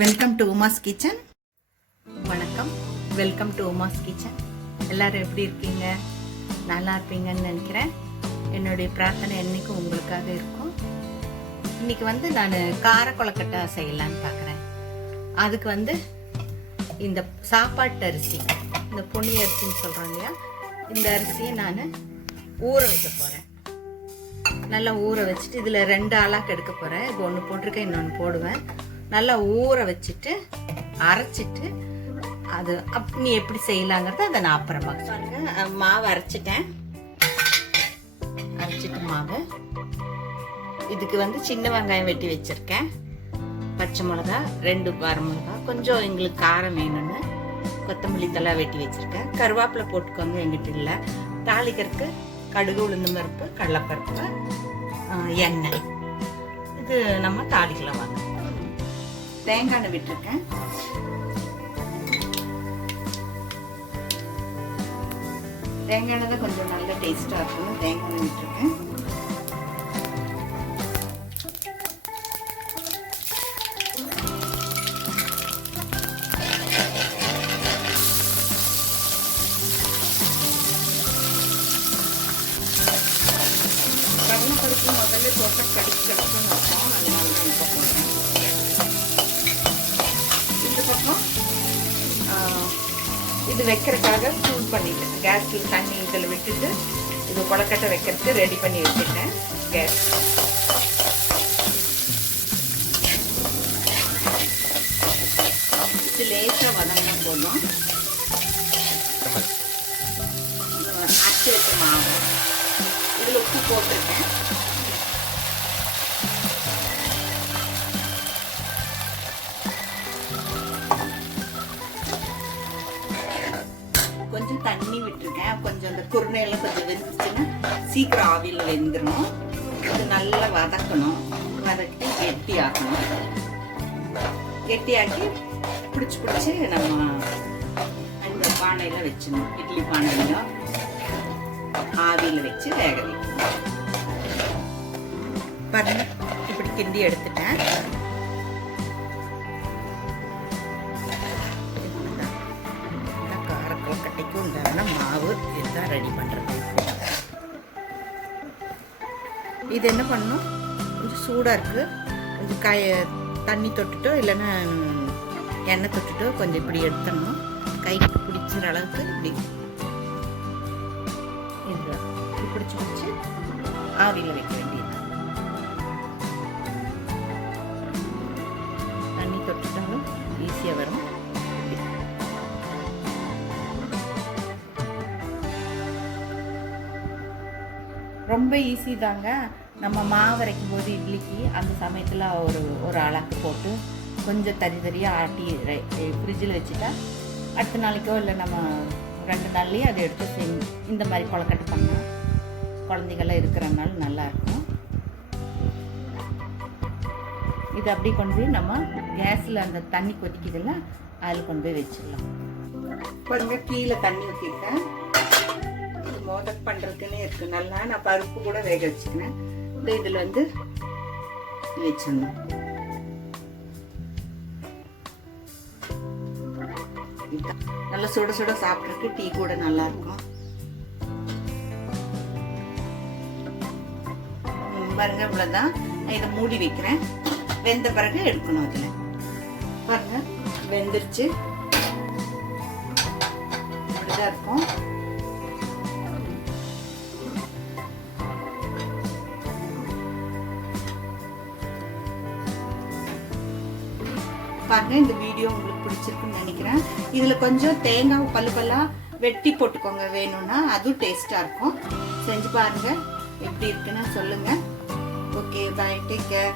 Welcome to Uma's kitchen. வணக்கம், welcome to Uma's kitchen. எல்லாரும் எப்படி இருக்கீங்க? நல்லா இருப்பீங்கன்னு நினைக்கிறேன். என்னுடைய பிரார்த்தனை என்னைக்கும் உங்களுக்காக இருக்கும். இன்னைக்கு நான் கார கொலக்கட்டை செய்யலான்னு பார்க்குறேன். அதுக்கு இந்த சாப்பாட்டு அரிசி, இந்த பொன்னி அரிசின்னு சொல்கிறோம் இல்லையா, இந்த அரிசியை நான் ஊற வைக்க போகிறேன். நல்லா ஊற வச்சுட்டு இதில் 2 ஆளாக்கு எடுக்க போகிறேன். இப்போ ஒன்று போட்டிருக்கேன், இன்னொன்று போடுவேன். நல்லா ஊற வச்சுட்டு அரைச்சிட்டு அது நீ எப்படி செய்யலாங்கிறத அதை நான் அப்புறமா பாருங்க. மாவு அரைச்சிட்டேன். அரைச்சிட்டு மாவு இதுக்கு சின்ன வெங்காயம் வெட்டி வச்சிருக்கேன், பச்சை மிளகா 2 வரமிளகா, கொஞ்சம் எங்களுக்கு காரம் வேணும்னு கொத்தமல்லி தலை வெட்டி வச்சிருக்கேன். கருவேப்பிலை போட்டுக்கோங்க, எங்கிட்ட இல்லை. தாளிக்கிறதுக்கு கடுகு, உளுந்து பருப்பு, கடலைப்பருப்பு, எண்ணெய். இது நம்ம தாளிக்கலாம். வாங்க. தேங்காய் எண்ணெய் விட்டுருக்கேன். தேங்காய் எண்ணெய் தான் கொஞ்சம் நல்ல டேஸ்டா இருக்கும். தேங்காய் எண்ணெய் விட்டுருக்கேன். கடலைப்பருப்பு முதல்ல போட்ட கடிச்சு இருக்கும், அதனால தான் இப்போ போடுறேன். இந்த பக்கம் இது வைக்கிறதுக்காக சூட் பண்ணிட்டேன். கேஸில் தண்ணி இதில் விட்டுட்டு இது கொலக்கட்டை வைக்கிறதுக்கு ரெடி பண்ணி வச்சுட்டேன். கேஸ் இது லேசாக வதங்கினா போதும். அரைச்சி வச்ச மாவு இதில் உப்பு போட்டிருக்கேன். கொஞ்சம் தண்ணி விட்டுருக்கேன். கொஞ்சம் அந்த குருணையெல்லாம் கொஞ்சம் வெந்துச்சுன்னா சீக்கிரம் ஆவியில் வெந்துடும். இது நல்லா வதக்கணும். வதக்கி கெட்டியாக்கணும். கெட்டியாக்கி பிடிச்சி நம்ம இந்த பானையில் வச்சிடணும். இட்லி பானையில ஆவியில் வச்சு வேக வைக்கணும். பாருங்க, இப்படி கிண்டி எடுத்துட்டேன். கொலக்கட்டைக்கு உண்டான மாவு இதுதான் ரெடி பண்ணுறது. இது என்ன பண்ணணும், கொஞ்சம் சூடாக இருக்குது. கொஞ்சம் தண்ணி தொட்டுட்டோ இல்லைன்னா எண்ணெய் தொட்டுட்டோ கொஞ்சம் இப்படி எடுத்துடணும். கைக்கு பிடிச்சிற அளவுக்கு இப்படி பிடிச்சி ஆவியில் வைக்க வேண்டியது. தண்ணி தொட்டுட்டாலும் ஈஸியாக வரும். ரொம்ப ஈஸி தாங்க. நம்ம மாவு அரைக்கும் போது இட்லிக்கு அந்த சமயத்தில் ஒரு அழகு போட்டு கொஞ்சம் தரியாக ஆட்டி ஃப்ரிட்ஜில் வச்சுட்டா அடுத்த நாளைக்கோ இல்லை நம்ம 2 நாள்லேயே அதை எடுத்து இந்த மாதிரி கொலக்கட்டை பண்ணால் குழந்தைகள்லாம் இருக்கிறனால நல்லாயிருக்கும். இது அப்படி கொண்டு போய் நம்ம கேஸில் அந்த தண்ணி கொதிக்குதுல்ல, அதில் கொண்டு போய் வச்சிடலாம். கொஞ்சம் கீழே தண்ணி ஊற்றிருக்கேன். மோதக் பண்ணுறதுக்குன்னே இருக்குது. நல்லா நான் பருப்பு கூட வேக வச்சுக்கிறேன். இந்த இதில் வச்சிடணும். நல்லா சுட சுட சாப்பிட்றதுக்கு டீ கூட நல்லா இருக்கும். பாருங்க, இவ்வளோதான். இதை மூடி வைக்கிறேன். வெந்த பிறகு எடுக்கணும். அதில் பாருங்க, வெந்துருச்சு. இப்படிதான் இருக்கும். பாருங்க, இந்த வீடியோ உங்களுக்கு பிடிச்சிருக்குன்னு நினைக்கிறேன். இதில் கொஞ்சம் தேங்காய் பல்லா வெட்டி போட்டுக்கோங்க வேணும்னா, அதுவும் டேஸ்டாக இருக்கும். செஞ்சு பாருங்க, எப்படி இருக்குன்னு சொல்லுங்க. Okay, bye, take care.